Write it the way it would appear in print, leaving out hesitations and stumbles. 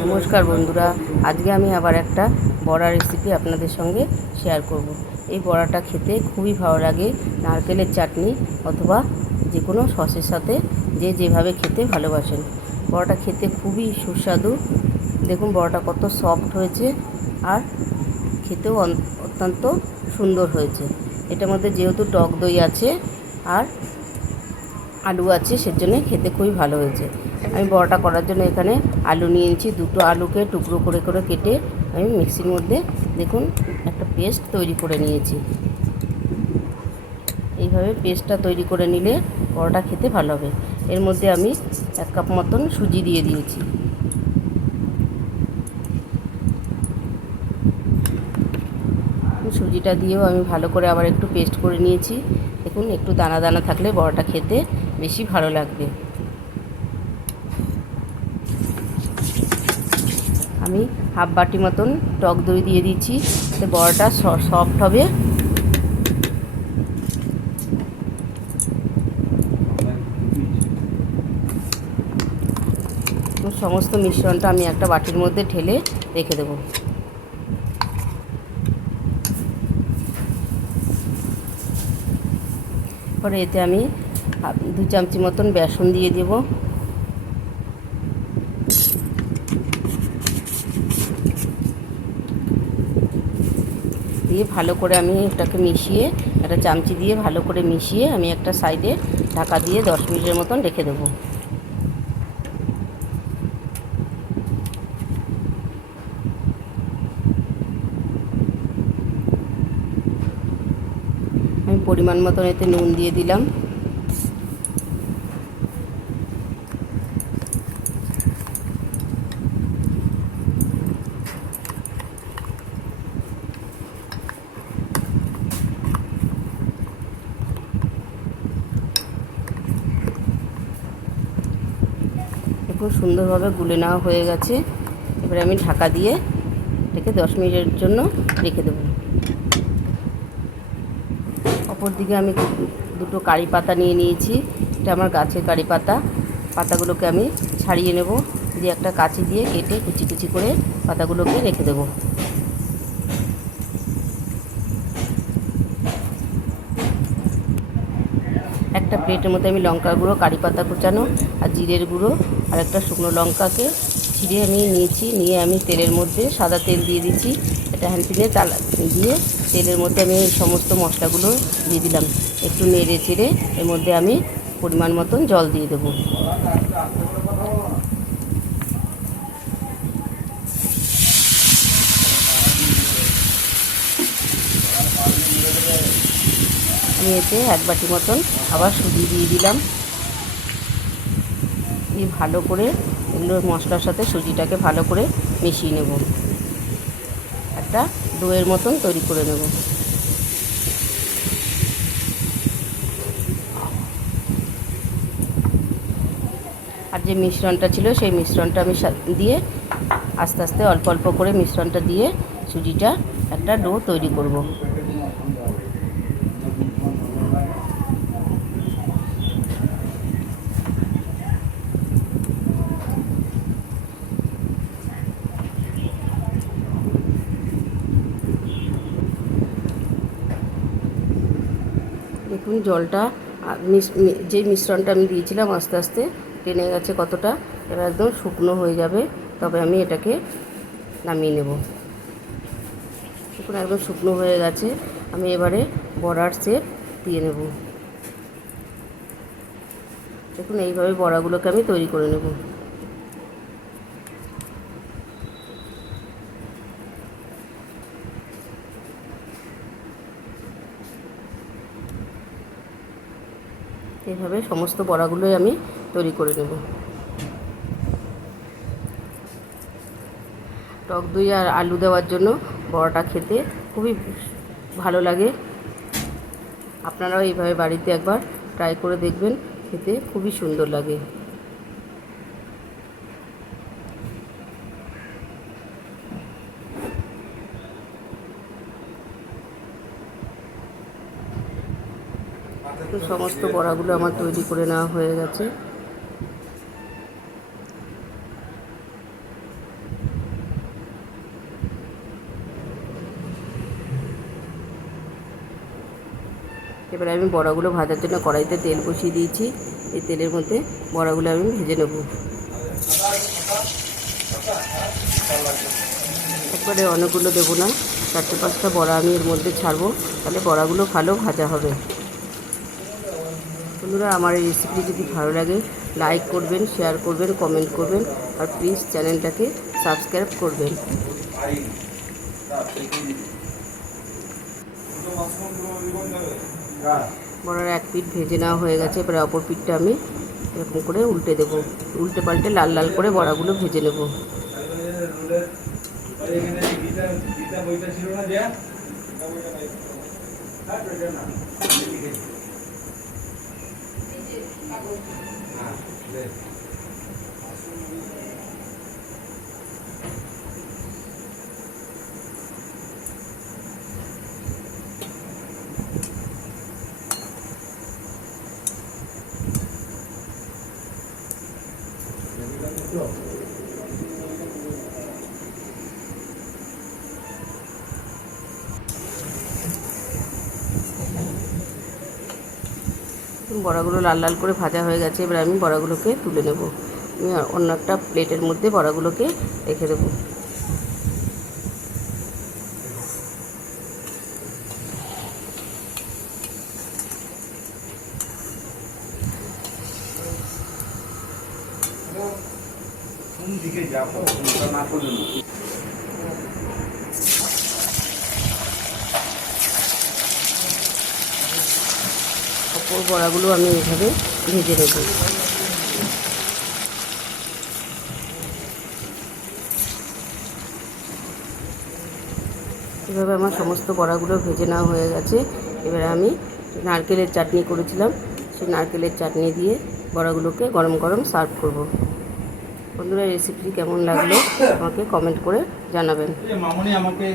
নমস্কার বন্ধুরা, আজকে আমি আবার একটা বড়া রেসিপি আপনাদের সঙ্গে শেয়ার করব। এই বড়াটা খেতে খুবই ভালো লাগে, নারকেলের চাটনি অথবা যে কোনো সসের সাথে যে যেভাবে খেতে ভালোবাসেন। বড়াটা খেতে খুবই সুস্বাদু। দেখুন বড়াটা কত সফট হয়েছে আর খেতেও অত্যন্ত সুন্দর হয়েছে। এটার মধ্যে যেহেতু টক দই আছে আর আলু আছে, সেজন্য খেতে খুবই ভালো হয়েছে। আমি বড়াটা করার জন্য এখানে আলু নিয়েছি, দুটো আলুকে টুকরো করে করে কেটে আমি মিক্সির মধ্যে দেখুন একটা পেস্ট তৈরি করে নিয়েছি। এইভাবে পেস্টটা তৈরি করে নিলে বড়াটা খেতে ভালো হবে। এর মধ্যে আমি 1 কাপ মতন সুজি দিয়ে দিয়েছি। সুজিটা দিয়েও আমি ভালো করে আবার একটু পেস্ট করে নিয়েছি। দেখুন একটু দানা দানা থাকলে বড়াটা খেতে বেশি ভালো লাগবে। আমি হাফ বাটি মতন টক দই দিয়ে দিচ্ছি, এতে বড়াটা সফট হবে। সমস্ত মিশ্রণটা আমি একটা বাটির মধ্যে ঢেলে রেখে দেব। পরে এতে আমি 2 চামচি মতন বেসন দিয়ে দেব। দিয়ে ভালো করে আমি এটাকে মিশিয়ে, একটা চামচি দিয়ে ভালো করে মিশিয়ে আমি একটা সাইডে ঢাকা দিয়ে 10 মিনিটের মতন রেখে দেবো। আমি পরিমাণ মতন এতে নুন দিয়ে দিলাম। খুব সুন্দরভাবে গুলে নেওয়া হয়ে গেছে। এবারে আমি ঢাকা দিয়ে এটাকে 10 মিনিটের জন্য রেখে দেব। অপর দিকে আমি দুটো কারি পাতা নিয়ে নিয়েছি। এটা আমার গাছের কারি পাতা। পাতাগুলোকে আমি ছাড়িয়ে নেব, দিয়ে একটা কাঁচি দিয়ে কেটে কুচি কুচি করে পাতাগুলোকে রেখে দেব। একটা প্লেটের মধ্যে আমি লঙ্কার গুঁড়ো, কারি পাতা কুচানো আর জিরের গুঁড়ো আর একটা শুকনো লঙ্কাকে ছিঁড়ে আমি নিয়েছি। নিয়ে আমি তেলের মধ্যে সাদা তেল দিয়ে দিচ্ছি। এটা হ্যান্ড দিয়ে তেলের মধ্যে আমি এই সমস্ত মশলাগুলো দিয়ে দিলাম। একটু নেড়ে চেড়ে এর মধ্যে আমি পরিমাণ মতন জল দিয়ে দেবো। আমি এতে 1 বাটি মতন আবার সুজি দিয়ে দিলাম। দিয়ে ভালো করে এগুলো মশলার সাথে সুজিটাকে ভালো করে মিশিয়ে নেব। একটা ডোয়ের মতন তৈরি করে নেব। আর যে মিশ্রণটা ছিল সেই মিশ্রণটা আমি দিয়ে আস্তে আস্তে অল্প অল্প করে মিশ্রণটা দিয়ে সুজিটা একটা ডো তৈরি করব। দেখুন জলটা যে মিশ্রণটা আমি দিয়েছিলাম আস্তে আস্তে টেনে গেছে কতটা। এবার একদম শুকনো হয়ে যাবে, তবে আমি এটাকে নামিয়ে নেব। দেখুন একদম শুকনো হয়ে গেছে। আমি এবারে বড়ার শেপ দিয়ে নেব। দেখুন এইভাবে বড়াগুলোকে আমি তৈরি করে নেব। এইভাবে সমস্ত বড়াগুলোই আমি তৈরি করে নেব। টক দই আর আলু দেওয়ার জন্য বড়াটা খেতে খুবই ভালো লাগে। আপনারাও এইভাবে বাড়িতে একবার ট্রাই করে দেখবেন, খেতে খুবই সুন্দর লাগে। সমস্ত বড়াগুলো আমার তৈরি করে নেওয়া হয়ে গেছে। এবারে আমি বড়াগুলো ভাজার জন্য কড়াইতে তেল বসিয়ে দিয়েছি। এই তেলের মধ্যে বড়াগুলো আমি ভেজে নেব। একবারে অনেকগুলো দেবো না, 4-5টা বড়া আমি এর মধ্যে ছাড়বো, তাহলে বড়াগুলো ভালো ভাজা হবে। বন্ধুরা, আমার এই রেসিপিটি যদি ভালো লাগে লাইক করবেন, শেয়ার করবেন, কমেন্ট করবেন, আর প্লিজ চ্যানেলটাকে সাবস্ক্রাইব করবেন। বড়ার এক পিঠ ভেজে নেওয়া হয়ে গেছে, এবারে অপর পিঠটা আমি এরকম করে উল্টে দেবো। উল্টে পাল্টে লাল লাল করে বড়াগুলো ভেজে নেব। বড়াগুলো লাল লাল করে ভাজা হয়ে গেছে, এবার আমি বড়াগুলোকে তুলে নেব। আমি অন্য একটা প্লেটের মধ্যে বড়াগুলোকে রেখে দেবো। অপর বড়াগুলো আমি এইভাবে ভেজে নেব। এভাবে আমার সমস্ত বড়াগুলো ভেজে নেওয়া হয়ে গেছে। এবারে আমি নারকেলের চাটনি করেছিলাম, সেই নারকেলের চাটনি দিয়ে বড়াগুলোকে গরম গরম সার্ভ করব। বন্ধুরা, রেসিপিটি কেমন লাগলো আমাকে কমেন্ট করে জানাবেন। মামনি আমাকে